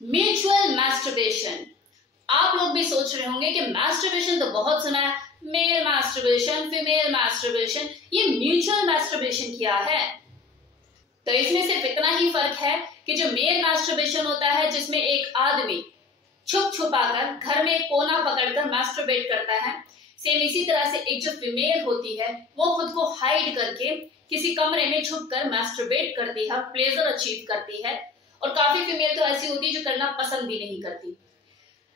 Mutual masturbation. आप लोग भी सोच रहे होंगे कि मैस्टरबेशन तो बहुत सुना है, मेल मैस्टरबेशन, फीमेल मैस्टरबेशन, ये म्यूचुअल मैस्टरबेशन क्या है? तो इसमें सिर्फ इतना ही फर्क है कि जो मेल मैस्टरबेशन होता है जिसमें एक आदमी छुप छुपाकर घर में कोना पकड़कर मैस्टरबेट करता है, सेम इसी तरह से एक जो फीमेल होती है वो खुद को हाइड करके किसी कमरे में छुपकर मैस्टरबेट करती है, प्लेजर अचीव करती है। और काफी फीमेल तो ऐसी होती है जो करना पसंद भी नहीं करती।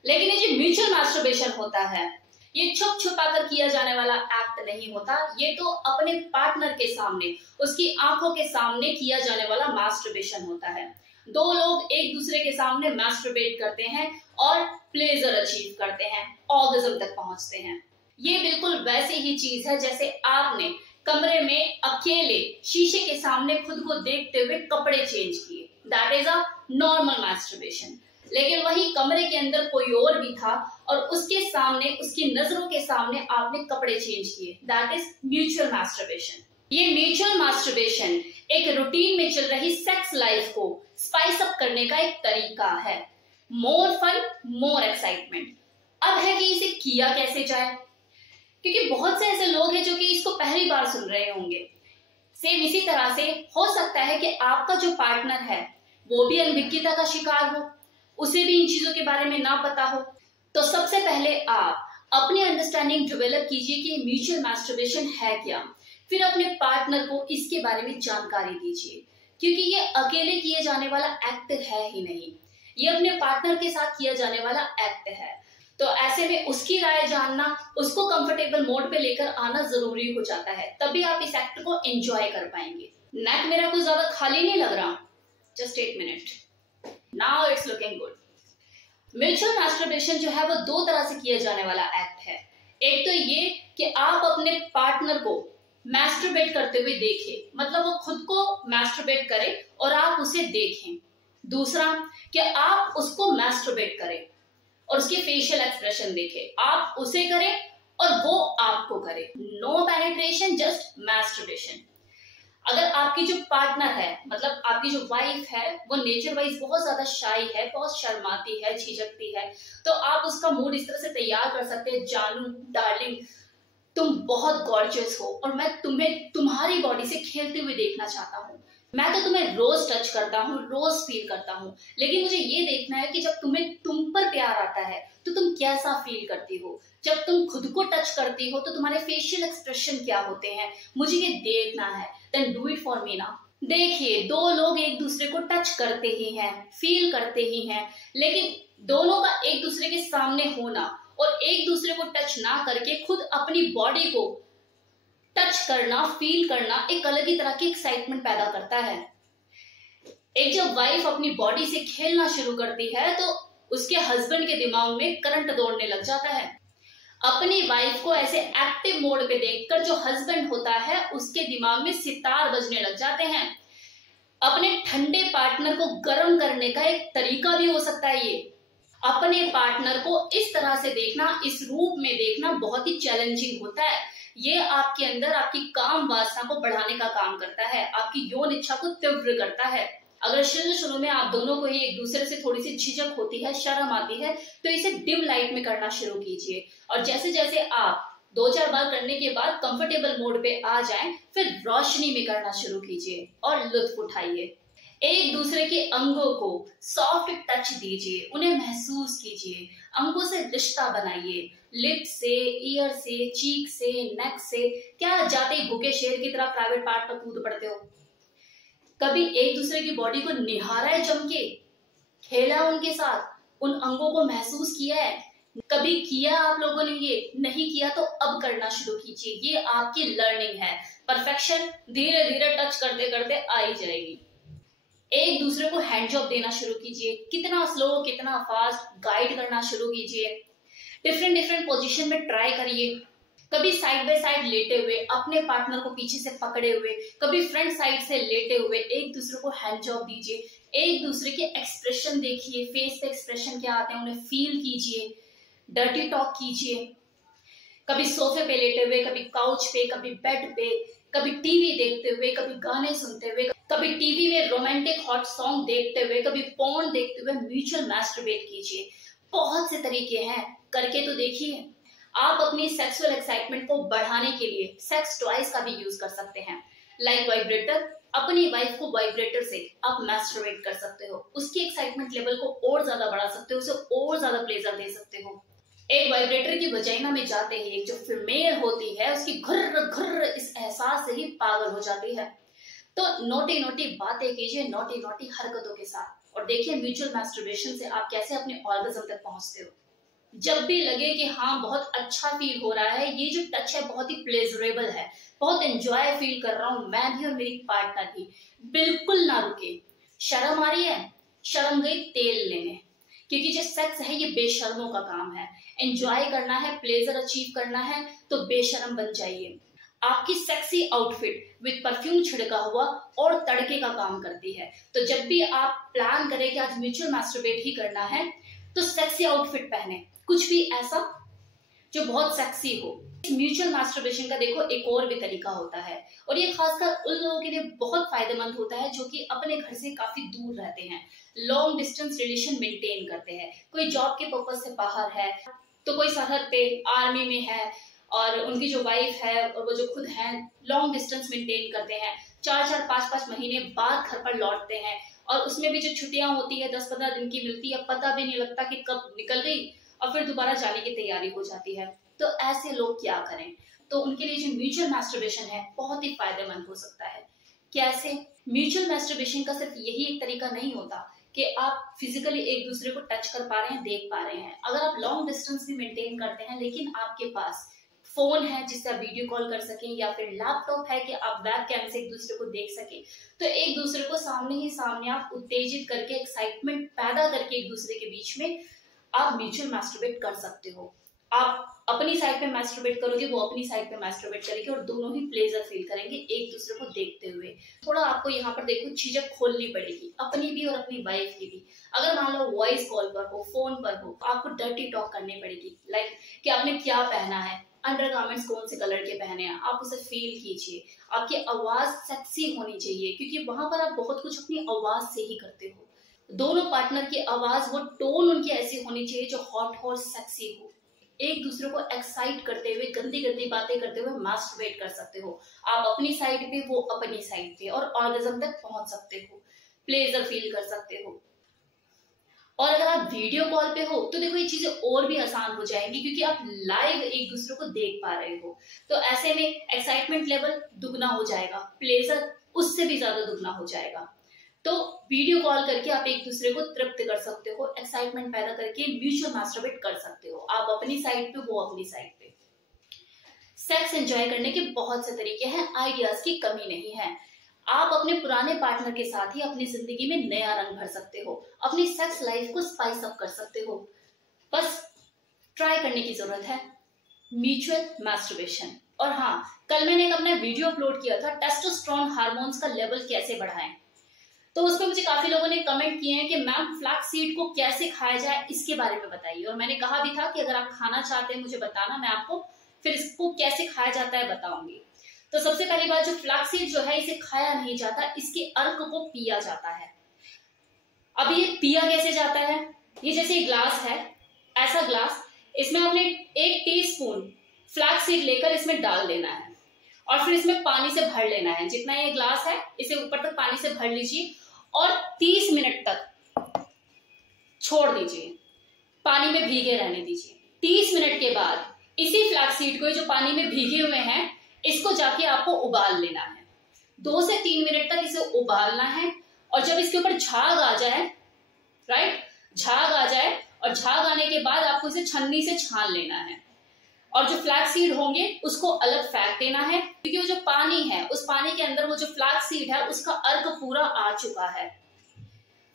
लेकिन ये जो म्यूचुअल मैस्टरबेशन होता है ये छुप छुपा कर किया जाने वाला एक्ट नहीं होता, ये तो अपने पार्टनर के सामने, उसकी आंखों के सामने किया जाने वाला मैस्टरबेशन होता है। दो लोग एक दूसरे के सामने मैस्टरबेट करते हैं और प्लेजर अचीव करते हैं, ऑर्गेज्म तक पहुंचते हैं। ये बिल्कुल वैसी ही चीज है जैसे आपने कमरे में अकेले शीशे के सामने खुद को देखते हुए कपड़े चेंज किए, that is a normal masturbation. लेकिन वही कमरे के अंदर कोई और भी था और उसके सामने, उसकी नजरों के सामने आपने कपड़े चेंज किए, दैट इज म्यूचुअल मैस्टरबेशन। ये म्यूचुअल मैस्टरबेशन एक रूटीन में चल रही सेक्स लाइफ को स्पाइस अप करने का एक तरीका है। मोर फन, मोर एक्साइटमेंट। अब है कि इसे किया कैसे जाए, क्योंकि बहुत से ऐसे लोग हैं जो कि इसको पहली बार सुन रहे होंगे। सेम इसी तरह से हो सकता है कि आपका जो पार्टनर है वो भी अनभिज्ञता का शिकार हो, उसे भी इन चीजों के बारे में ना पता हो। तो सबसे पहले आप अपनी अंडरस्टैंडिंग डेवलप कीजिए कि म्यूचुअल मैस्टरबेशन है क्या, फिर अपने पार्टनर को इसके बारे में जानकारी दीजिए, क्योंकि ये अकेले किए जाने वाला एक्ट है ही नहीं, ये अपने पार्टनर के साथ किया जाने वाला एक्ट है। तो ऐसे में उसकी राय जानना, उसको कंफर्टेबल मोड पे लेकर आना जरूरी हो जाता है, तभी आप इस एक्ट को एंजॉय कर पाएंगे। नेक मेरा कुछ ज्यादा खाली नहीं लग रहा, just 8 minute, now it's looking good. Mutual masturbation जो है वो दो तरह से किया जाने वाला एक्ट है। एक तो ये कि आप अपने पार्टनर को मैस्टरबेट करते हुए देखें, मतलब वो खुद को मैस्टरबेट करे और आप उसे देखें। दूसरा कि आप उसको मैस्टरबेट करें और उसके फेशियल एक्सप्रेशन देखें, आप उसे करें और वो आपको करे। No penetration, just masturbation. अगर आपकी जो पार्टनर है, मतलब आपकी जो वाइफ है, वो नेचर वाइज बहुत ज्यादा शाई है, बहुत शर्माती है, झिझकती है, तो आप उसका मूड इस तरह से तैयार कर सकते हैं, जानू डार्लिंग तुम बहुत गॉर्जियस हो और मैं तुम्हें तुम्हारी बॉडी से खेलते हुए देखना चाहता हूँ, मैं तो तुम्हें रोज टच करता हूँ, रोज फील करता हूँ, लेकिन मुझे ये देखना है कि जब तुम्हें तुम पर प्यार आता है तो तुम कैसा फील करती हो, जब तुम खुद को टच करती हो तो तुम्हारे फेशियल एक्सप्रेशन क्या होते हैं, मुझे ये देखना है। Then do it for me ना। देखिए, दो लोग एक दूसरे को टच करते ही हैं, फील करते ही हैं, लेकिन दोनों का एक दूसरे के सामने होना और एक दूसरे को टच ना करके खुद अपनी बॉडी को टच करना, फील करना एक अलग ही तरह की एक्साइटमेंट पैदा करता है। एक जब वाइफ अपनी बॉडी से खेलना शुरू करती है तो उसके हस्बैंड के दिमाग में करंट दौड़ने लग जाता है। अपनी वाइफ को ऐसे एक्टिव मोड पे देखकर जो हस्बैंड होता है उसके दिमाग में सितार बजने लग जाते हैं। अपने ठंडे पार्टनर को गर्म करने का एक तरीका भी हो सकता है ये। अपने पार्टनर को इस तरह से देखना, इस रूप में देखना बहुत ही चैलेंजिंग होता है। ये आपके अंदर आपकी काम वासना को बढ़ाने का काम करता है, आपकी यौन इच्छा को तीव्र करता है। अगर शुरू में आप दोनों को ही एक दूसरे से थोड़ी सी झिझक होती है, शर्म आती है, तो इसे डिम लाइट में करना शुरू कीजिए और जैसे जैसे आप 2-4 बार करने के बाद कंफर्टेबल मोड पे आ जाएं, फिर रोशनी में करना शुरू कीजिए और लुत्फ उठाइए। एक दूसरे के अंगों को सॉफ्ट टच दीजिए, उन्हें महसूस कीजिए, अंगों से रिश्ता बनाइए, लिप से, ईयर से, चीक से, नेक से। क्या जाते ही भूखे शेर की तरह प्राइवेट पार्ट पर कूद पड़ते हो? कभी एक दूसरे की बॉडी को निहारा है, जम के खेला उनके साथ, उन अंगों को महसूस किया है? कभी किया आप लोगों ने? ये नहीं किया तो अब करना शुरू कीजिए, ये आपकी लर्निंग है। परफेक्शन धीरे धीरे टच करते करते आ ही जाएगी। एक दूसरे को हैंड जॉब देना शुरू कीजिए, कितना स्लो कितना फास्ट गाइड करना शुरू कीजिए। डिफरेंट पोजीशन में ट्राई करिए, कभी साइड बाय साइड लेटे हुए, अपने पार्टनर को पीछे से पकड़े हुए, कभी फ्रंट साइड से लेटे हुए, एक दूसरे को हैंड जॉब दीजिए, एक दूसरे के एक्सप्रेशन देखिए, फेस पे एक्सप्रेशन क्या आते हैं उन्हें फील कीजिए, डर्टी टॉक कीजिए। कभी सोफे पे लेटे हुए, कभी काउच पे, कभी बेड पे, कभी टीवी देखते हुए, कभी गाने सुनते हुए, कभी टीवी में रोमांटिक हॉट सॉन्ग देखते हुए, कभी पोर्न देखते हुए म्यूचुअल मैस्टरबेट कीजिए। बहुत से तरीके हैं, करके तो देखिए। आप अपनी सेक्सुअल एक्साइटमेंट को बढ़ाने के लिए सेक्स टॉयज का भी यूज कर सकते हैं, लाइक वाइब्रेटर। अपनी वाइफ को वाइब्रेटर से आप मैस्टरबेट कर सकते हो, उसकी एक्साइटमेंट लेवल को और ज्यादा बढ़ा सकते हो, उसे और ज्यादा प्लेजर दे सकते हो। एक वाइब्रेटर की वजाइना में जाते ही एक जो फीमेल होती है उसकी घुर्र घुर्र इस एहसास से ही पागल हो जाती है। तो नोटी नोटी बातें कीजिए नोटी नोटी हरकतों के साथ, और देखिए म्यूचुअल मैस्टरबेशन से आप कैसे अपने ऑर्गेज्म तक पहुंचते हो। जब भी लगे कि हाँ बहुत अच्छा फील हो रहा है, ये जो टच है बहुत ही प्लेजरेबल है, बहुत एंजॉय फील कर रहा हूं मैं भी और मेरी पार्टनर भी, बिल्कुल ना रुके। शर्म आ रही है, शर्म गई तेल लेने, क्योंकि जो सेक्स है ये बेशर्मों का काम है। एंजॉय करना है, प्लेजर अचीव करना है तो बेशर्म बन जाइए। आपकी सेक्सी आउटफिट विद परफ्यूम छिड़का हुआ और तड़के का काम करती है। तो जब भी आप प्लान करें कि आज म्यूचुअल मैस्टरबेट ही करना है तो सेक्सी आउटफिट पहने, कुछ भी ऐसा जो बहुत सेक्सी हो। म्यूचुअल मैस्टरबेशन का देखो एक और भी तरीका होता है, और ये खासकर उन लोगों के लिए बहुत फायदेमंद होता है जो कि अपने घर से काफी दूर रहते हैं, लॉन्ग डिस्टेंस रिलेशन मेंटेन करते हैं। कोई जॉब के पर्पज से बाहर है, तो कोई सरहद पे आर्मी में है, और उनकी जो वाइफ है और वो जो खुद है लॉन्ग डिस्टेंस मेंटेन करते हैं, 4-4, 5-5 महीने बाद घर पर लौटते हैं, और उसमें भी जो छुट्टियां होती है 10-15 दिन की मिलती है, पता भी नहीं लगता कि कब निकल गई और फिर दोबारा जाने की तैयारी हो जाती है। तो ऐसे लोग क्या करें? तो उनके लिए जो म्यूचुअल मैस्टरबेशन है बहुत ही फायदेमंद हो सकता है। कैसे? म्यूचुअल मैस्टरबेशन का सिर्फ यही एक तरीका नहीं होता कि आप फिजिकली एक दूसरे को टच कर पा रहे हैं, देख पा रहे हैं। अगर आप लॉन्ग डिस्टेंस भी मेंटेन करते हैं लेकिन आपके पास फोन है जिससे आप वीडियो कॉल कर सकें, या फिर लैपटॉप है कि आप वेब कैम से एक दूसरे को देख सकें, तो एक दूसरे को सामने ही सामने आप उत्तेजित करके, एक्साइटमेंट पैदा करके एक दूसरे के बीच में आप म्यूचुअल मैस्टरबेट कर सकते हो। आप अपनी साइड पे मैस्टरबेट करोगे, वो अपनी साइड पे मैस्टरबेट करेंगे, और दोनों ही प्लेजर फील करेंगे एक दूसरे को देखते हुए। थोड़ा आपको यहाँ पर देखो झिझक खोलनी पड़ेगी, अपनी भी और अपनी वाइफ की भी। अगर मान लो वॉइस कॉल पर हो, फोन पर हो, आपको डर्टी टॉक करनी पड़ेगी, लाइक कि आपने क्या पहना है, अंडरगारमेंट्स कौन से कलर के पहने हैं, आप उसे फील कीजिए। आपकी आवाज सेक्सी होनी चाहिए, क्योंकि वहां पर आप बहुत कुछ अपनी आवाज से ही करते हो। दोनों पार्टनर की आवाज, वो टोन उनकी ऐसी होनी चाहिए जो हॉट और सेक्सी हो। एक दूसरे को एक्साइट करते हुए, गंदी गंदी बातें करते हुए मैस्टरबेट कर सकते हो। आप अपनी साइड पे, वो अपनी साइड पे, और ऑर्गेज्म तक पहुंच सकते हो, प्लेजर फील कर सकते हो। और अगर आप वीडियो कॉल पे हो तो देखो ये चीजें और भी आसान हो जाएंगी, क्योंकि आप लाइव एक दूसरे को देख पा रहे हो। तो ऐसे में एक्साइटमेंट लेवल दुगना हो जाएगा, प्लेजर उससे भी ज्यादा दुगना हो जाएगा। तो वीडियो कॉल करके आप एक दूसरे को तृप्त कर सकते हो, एक्साइटमेंट पैदा करके म्यूचुअल मैस्टरबेट कर सकते हो, आप अपनी साइड पे, वो अपनी साइड पे। सेक्स एंजॉय करने के बहुत से तरीके हैं, आइडियाज की कमी नहीं है। आप अपने पुराने पार्टनर के साथ ही अपनी जिंदगी में नया रंग भर सकते हो, अपनी सेक्स लाइफ को स्पाइस अप कर सकते हो। बस ट्राई करने की जरूरत है, म्यूचुअल मैस्टरबेशन। और हाँ, कल मैंने एक अपना वीडियो अपलोड किया था, टेस्टोस्टेरोन हार्मोन्स का लेवल कैसे बढ़ाएं। तो उसमें मुझे काफी लोगों ने कमेंट किए हैं कि मैम फ्लैक्स सीड को कैसे खाया जाए, इसके बारे में बताइए। और मैंने कहा भी था कि अगर आप खाना चाहते हैं मुझे बताना, मैं आपको फिर इसको कैसे खाया जाता है बताऊंगी। तो सबसे पहली बात, जो फ्लैक्स सीड जो है इसे खाया नहीं जाता, इसके अर्क को पिया जाता है। अब ये पिया कैसे जाता है? ये जैसे ग्लास है, ऐसा ग्लास, इसमें आपने 1 टीस्पून फ्लैक्स सीड लेकर इसमें डाल देना है, और फिर इसमें पानी से भर लेना है। जितना ये ग्लास है इसे ऊपर तक पानी से भर लीजिए और 30 मिनट तक छोड़ दीजिए, पानी में भीगे रहने दीजिए। 30 मिनट के बाद इसी फ्लैक्स सीड को, जो पानी में भीगे हुए हैं, इसको जाके आपको उबाल लेना है। 2 से 3 मिनट तक इसे उबालना है, और जब इसके ऊपर झाग आ जाए, राइट, झाग आ जाए, और झाग आने के बाद आपको इसे छन्नी से छान लेना है, और जो फ्लैक्स सीड होंगे उसको अलग फेंक देना है, क्योंकि वो जो पानी है, उस पानी के अंदर वो जो फ्लैक्स सीड है उसका अर्क पूरा आ चुका है।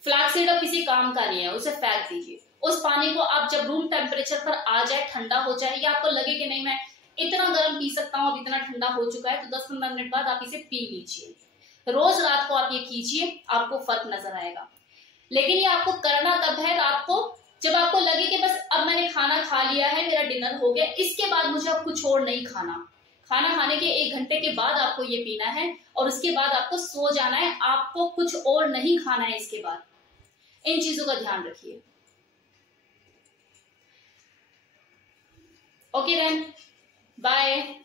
फ्लैक्स सीड अब किसी काम का नहीं है, उसे फेंक दीजिए। उस पानी को आप जब रूम टेम्परेचर पर आ जाए, ठंडा हो जाए, या आपको लगे कि नहीं मैं इतना गर्म पी सकता हूँ, अब इतना ठंडा हो चुका है, तो 10-15 मिनट बाद आप इसे पी लीजिए। रोज रात को आप ये कीजिए, आपको फर्क नजर आएगा। लेकिन ये आपको करना तब है रात को जब आपको लगे कि बस अब मैंने खाना खा लिया है, मेरा डिनर हो गया, इसके बाद मुझे अब कुछ और नहीं खाना। खाना खाने के 1 घंटे के बाद आपको ये पीना है और उसके बाद आपको सो जाना है, आपको कुछ और नहीं खाना है इसके बाद। इन चीजों का ध्यान रखिए। Okay then, bye.